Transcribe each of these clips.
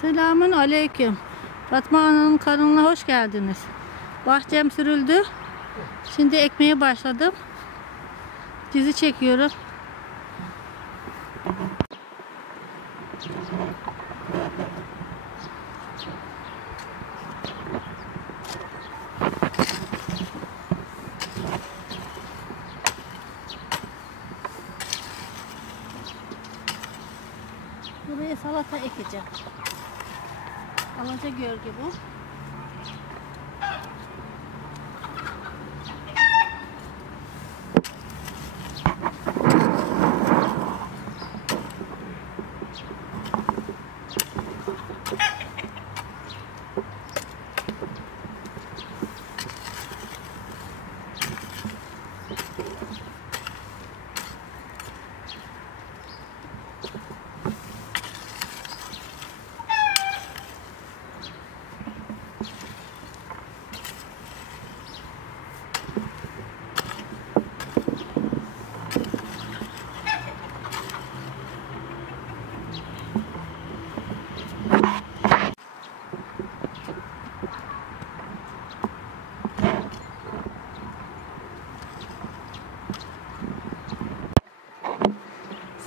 Selamun aleyküm. Fatma Ana'nın kanalına hoş geldiniz. Bahçem sürüldü. Şimdi ekmeye başladım. Dizi çekiyorum. Buraya salata ekeceğim. Alaca gölge bu.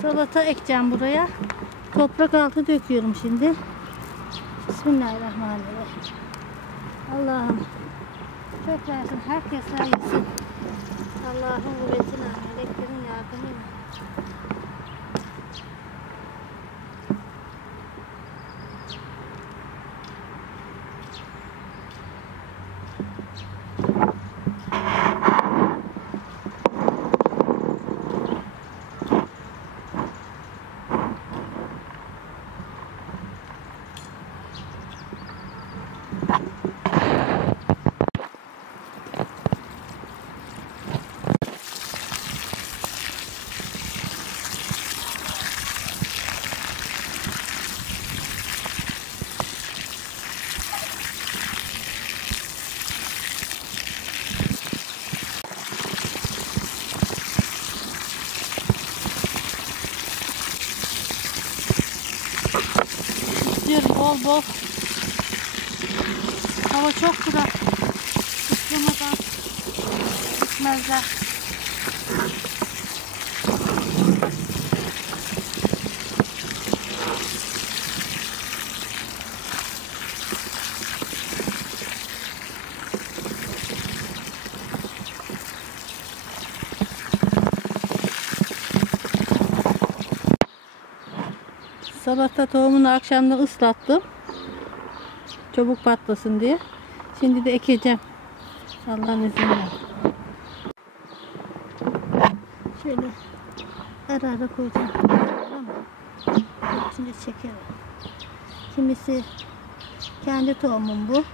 Salata ekeceğim buraya. Toprak altı döküyorum şimdi. Bismillahirrahmanirrahim. Allah'ım çok versin, herkes yesin. Allah'ın kuvvetine, meleklerin yardımıyla. Bol bol. Hava çok sıcak. Isınmadan gitmezler. Salata tohumunu akşamda ıslattım. Çabuk patlasın diye. Şimdi de ekeceğim. Allah'ın izniyle. Şöyle ara ara koyacağım. Şimdi çekelim. Kimisi kendi tohumum bu.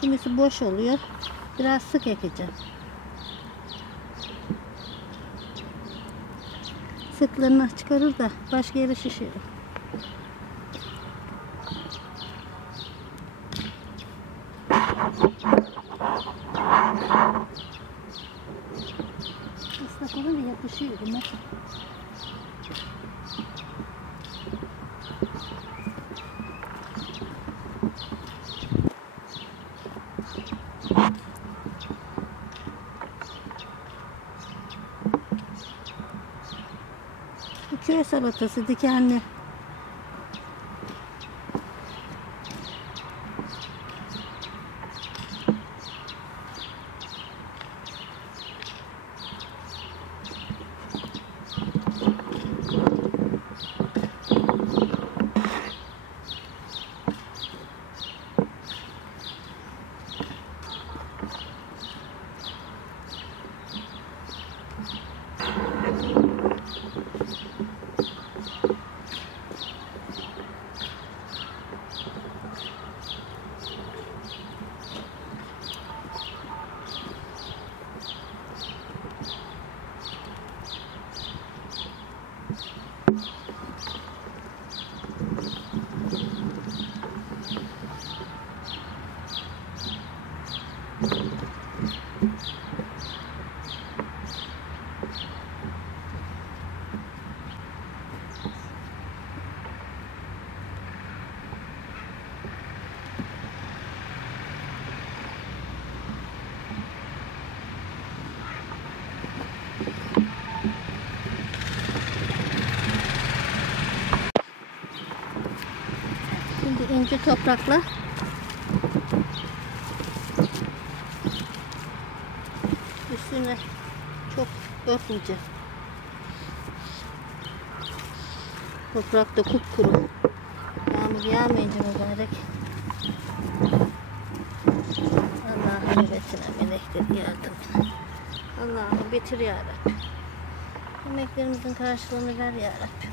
Kimisi boş oluyor. Biraz sık ekeceğim. Sıklığını çıkarır da başka yere şişirir. Islak olunca yapışıyor. Nasıl? Bu köy salatası dikenli. ince toprakla üstüne çok örtmeyeceğim. Toprak da kupkuru. Yağmur yağmayınca mübarek. Allah'ın üretine melekleri yardımına. Allah'ım bitir ya Rabbi. Emeklerimizin karşılığını ver ya Rabbi.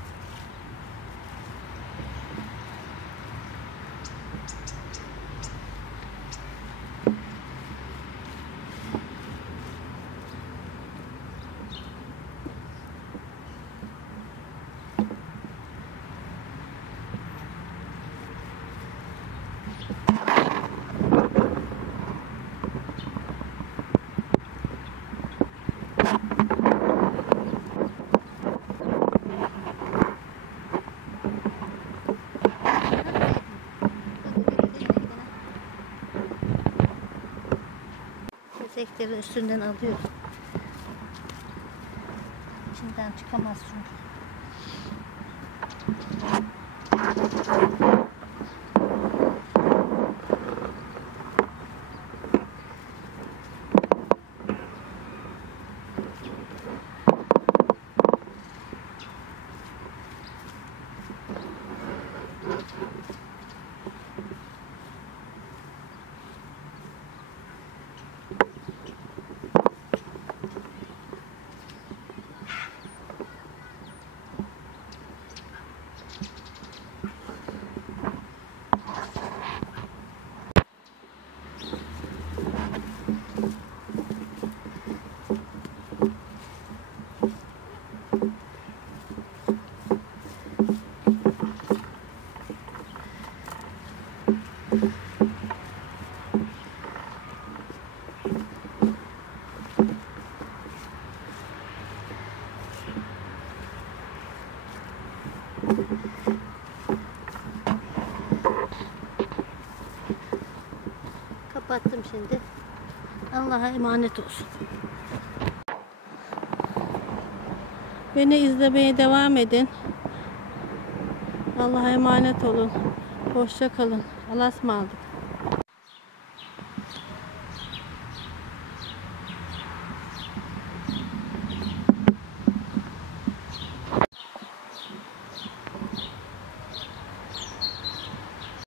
Keseklerin üstünden alıyor. İçinden çıkamaz çünkü. Kapattım şimdi. Allah'a emanet olsun. Beni izlemeye devam edin. Allah'a emanet olun. Hoşça kalın. Allah'a ısmarladık.